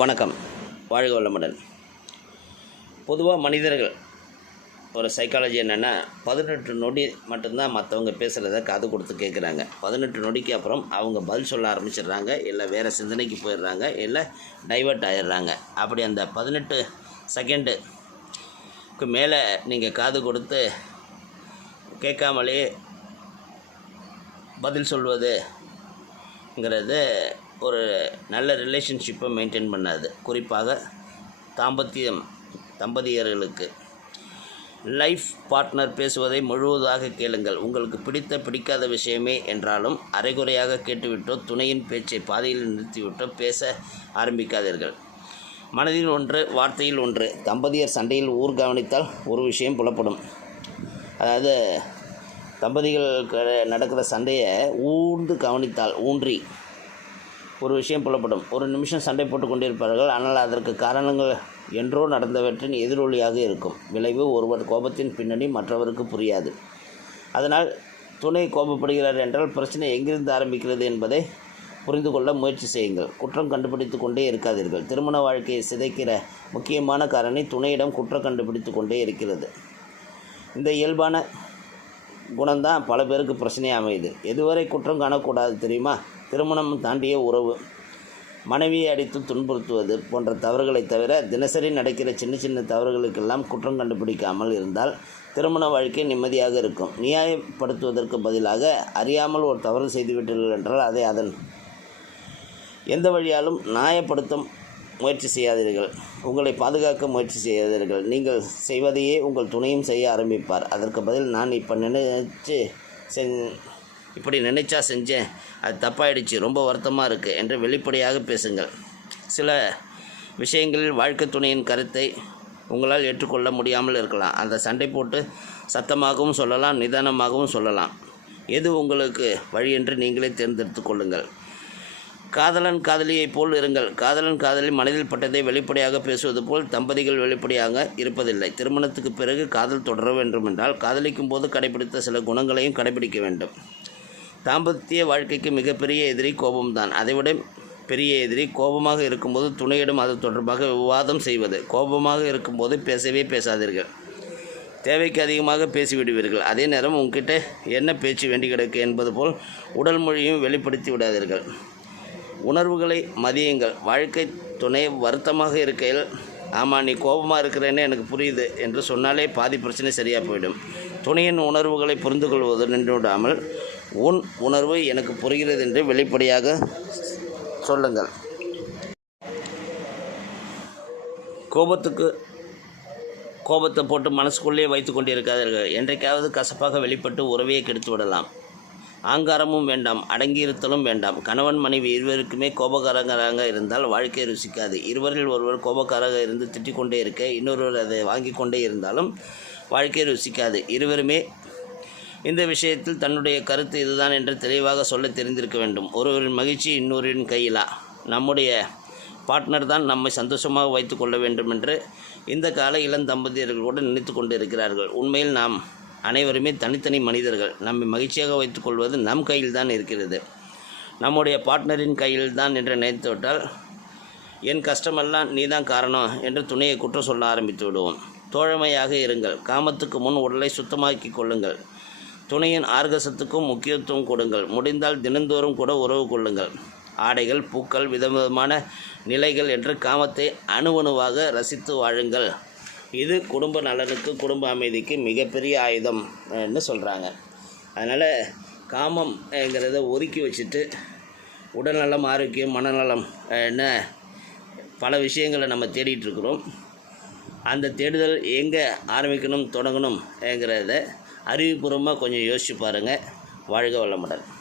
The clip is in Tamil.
வணக்கம். வாழ்க வளமுடன். பொதுவாக மனிதர்கள் ஒரு சைக்காலஜி என்னென்னா பதினெட்டு நொடி மட்டும்தான் மற்றவங்க பேசுகிறத காது கொடுத்து கேட்குறாங்க பதினெட்டு நொடிக்கு அப்புறம் அவங்க பதில் சொல்ல ஆரம்பிச்சிடுறாங்க இல்லை வேறு சிந்தனைக்கு போயிடுறாங்க இல்லை டைவர்ட் ஆயிடுறாங்க. அப்படி அந்த பதினெட்டு செகண்டுக்கு மேலே நீங்கள் காது கொடுத்து கேட்காமலே பதில் சொல்வதுங்கிறது ஒரு நல்ல ரிலேஷன்ஷிப்பை மெயின்டைன் பண்ணாது. குறிப்பாக தாம்பத்தியம் தம்பதியர்களுக்கு. லைஃப் பார்ட்னர் பேசுவதை முழுவதாக கேளுங்கள். உங்களுக்கு பிடித்த பிடிக்காத விஷயமே என்றாலும் அரைகுறையாக கேட்டுவிட்டோ துணையின் பேச்சை பாதையில் நிறுத்திவிட்டோ பேச ஆரம்பிக்காதீர்கள். மனதில் ஒன்று வார்த்தையில் ஒன்று. தம்பதியர் சண்டையில் ஊர் கவனித்தால் ஒரு விஷயம் புலப்படும். அதாவது தம்பதிகள் நடக்கிற சண்டையை ஊர்ந்து கவனித்தால் ஊன்றி ஒரு விஷயம் புலப்படும். ஒரு நிமிஷம் சண்டை போட்டு கொண்டிருப்பார்கள் ஆனால் அதற்கு காரணங்கள் என்றோ நடந்தவற்றின் எதிரொலியாக இருக்கும். விளைவு ஒருவர் கோபத்தின் பின்னணி மற்றவருக்கு புரியாது. அதனால் துணை கோபப்படுகிறார் என்றால் பிரச்சனை எங்கிருந்து ஆரம்பிக்கிறது என்பதை புரிந்து கொள்ள முயற்சி செய்யுங்கள். குற்றம் கண்டுபிடித்து கொண்டே இருக்காதீர்கள். திருமண வாழ்க்கையை சிதைக்கிற முக்கியமான காரணி துணையிடம் குற்றம் கண்டுபிடித்து கொண்டே இருக்கிறது. இந்த இயல்பான குணம்தான் பல பேருக்கு பிரச்சனையாக அமையுது. எதுவரை குற்றம் காணக்கூடாது தெரியுமா? திருமணம் தாண்டிய உறவு. மனைவியை அடித்து துன்புறுத்துவது போன்ற தவறுகளை தவிர தினசரி நடக்கிற சின்ன சின்ன தவறுகளுக்கெல்லாம் குற்றம் கண்டுபிடிக்காமல் இருந்தால் திருமண வாழ்க்கை நிம்மதியாக இருக்கும். நியாயப்படுத்துவதற்கு பதிலாக அறியாமல் ஒரு தவறு செய்துவிட்டீர்கள் என்றால் அதை அதன் எந்த வழியாலும் நியாயப்படுத்த முயற்சி செய்யாதீர்கள். உங்களை பாதுகாக்க முயற்சி செய்யாதீர்கள். நீங்கள் செய்வதையே உங்கள் துணையும் செய்ய ஆரம்பிப்பார். அதற்கு பதில் நான் இப்போ நினைச்சு செஞ் இப்படி நினைச்சா செஞ்சேன். அது தப்பாயிடுச்சு. ரொம்ப வருத்தமாக இருக்குது என்று வெளிப்படையாக பேசுங்கள். சில விஷயங்களில் வாழ்க்கை துணையின் கருத்தை உங்களால் ஏற்றுக்கொள்ள முடியாமல் இருக்கலாம். அந்த சண்டை போட்டு சத்தமாகவும் சொல்லலாம் நிதானமாகவும் சொல்லலாம். எது உங்களுக்கு வழி என்று நீங்களே தேர்ந்தெடுத்து கொள்ளுங்கள். காதலன் காதலியைப் போல் இருங்கள். காதலன் காதலி மனதில் பட்டதை வெளிப்படையாக பேசுவது போல் தம்பதிகள் வெளிப்படையாக இருப்பதில்லை. திருமணத்துக்கு பிறகு காதல் தொடர வேண்டும் என்றால் காதலிக்கும் போது கடைபிடித்த சில குணங்களையும் கடைபிடிக்க வேண்டும். தாம்பத்திய வாழ்க்கைக்கு மிகப்பெரிய எதிரி கோபம்தான். அதைவிட பெரிய எதிரி கோபமாக இருக்கும்போது துணையிடம் அது தொடர்பாக விவாதம் செய்வது. கோபமாக இருக்கும்போது பேசவே பேசாதீர்கள். தேவைக்கு அதிகமாக பேசிவிடுவீர்கள். அதே நேரம் உங்ககிட்ட என்ன பேச்சு வேண்டி கிடக்கு என்பது போல் உடல் மொழியும் வெளிப்படுத்தி விடாதீர்கள். உணர்வுகளை மதியுங்கள். வாழ்க்கை துணை வருத்தமாக இருக்கையில் ஆமாம் நீ கோபமாக இருக்கிறேன்னு எனக்கு புரியுது என்று சொன்னாலே பாதி பிரச்சனை சரியாக போயிடும். துணையின் உணர்வுகளை புரிந்து கொள்வது நின்று விடாமல் உன் உணர்வு எனக்கு புரிகிறது என்று வெளிப்படையாக சொல்லுங்கள். கோபத்துக்கு கோபத்தை போட்டு மனசுக்குள்ளே வைத்து கொண்டிருக்காதீர்கள். என்றைக்காவது கசப்பாக வெளிப்பட்டு உறவையை கெடுத்து விடலாம் ஆங்காரமும் வேண்டாம் அடங்கியிருத்தலும் வேண்டாம். கணவன் மனைவி இருவருக்குமே கோபக்காரங்கராக இருந்தால் வாழ்க்கை ருசிக்காது. இருவரில் ஒருவர் கோபக்காராக இருந்து திட்டிக் கொண்டே இருக்க இன்னொருவர் அதை வாங்கி கொண்டே இருந்தாலும் வாழ்க்கை ருசிக்காது. இருவருமே இந்த விஷயத்தில் தன்னுடைய கருத்து இதுதான் என்று தெளிவாக சொல்ல தெரிந்திருக்க வேண்டும். ஒருவரின் மகிழ்ச்சி இன்னொருவரின் கையிலா? நம்முடைய பார்ட்னர் தான் நம்மை சந்தோஷமாக வைத்து கொள்ள வேண்டும் என்று இந்த கால இளம் தம்பதியர்கள் கூட நினைத்து கொண்டு இருக்கிறார்கள் உண்மையில் நாம் அனைவருமே தனித்தனி மனிதர்கள். நம்மை மகிழ்ச்சியாக வைத்துக்கொள்வது நம் கையில் தான் இருக்கிறது. நம்முடைய பார்ட்னரின் கையில் தான் என்று நினைத்துவிட்டால் என் கஷ்டமெல்லாம் நீ தான் காரணம் என்று துணையை குற்றம் சொல்ல ஆரம்பித்து விடுவோம். தோழமையாக இருங்கள். காமத்துக்கு முன் உடலை சுத்தமாக்கி கொள்ளுங்கள். துணையின் ஆர்கசத்துக்கும் முக்கியத்துவம் கொடுங்கள். முடிந்தால் தினந்தோறும் கூட உறவு கொள்ளுங்கள். ஆடைகள் பூக்கள் விதவிதமான நிலைகள் என்று காமத்தை அணுவணுவாக ரசித்து வாழுங்கள். இது குடும்ப நலனுக்கு குடும்ப அமைதிக்கு மிகப்பெரிய ஆயுதம்னு சொல்கிறாங்க அதனால் காமம்ங்கிறத ஒதுக்கி வச்சுட்டு உடல்நலம் ஆரோக்கியம் மனநலம் என்ன பல விஷயங்களை நம்ம தேடிட்டுருக்குறோம் இருக்கிறோம். அந்த தேடுதல் எங்கே ஆரம்பிக்கணும் தொடங்கணும்ங்கிறத அறிவுபூர்வமாக கொஞ்சம் யோசிச்சு பாருங்கள் வாழ்க வளமுடன்.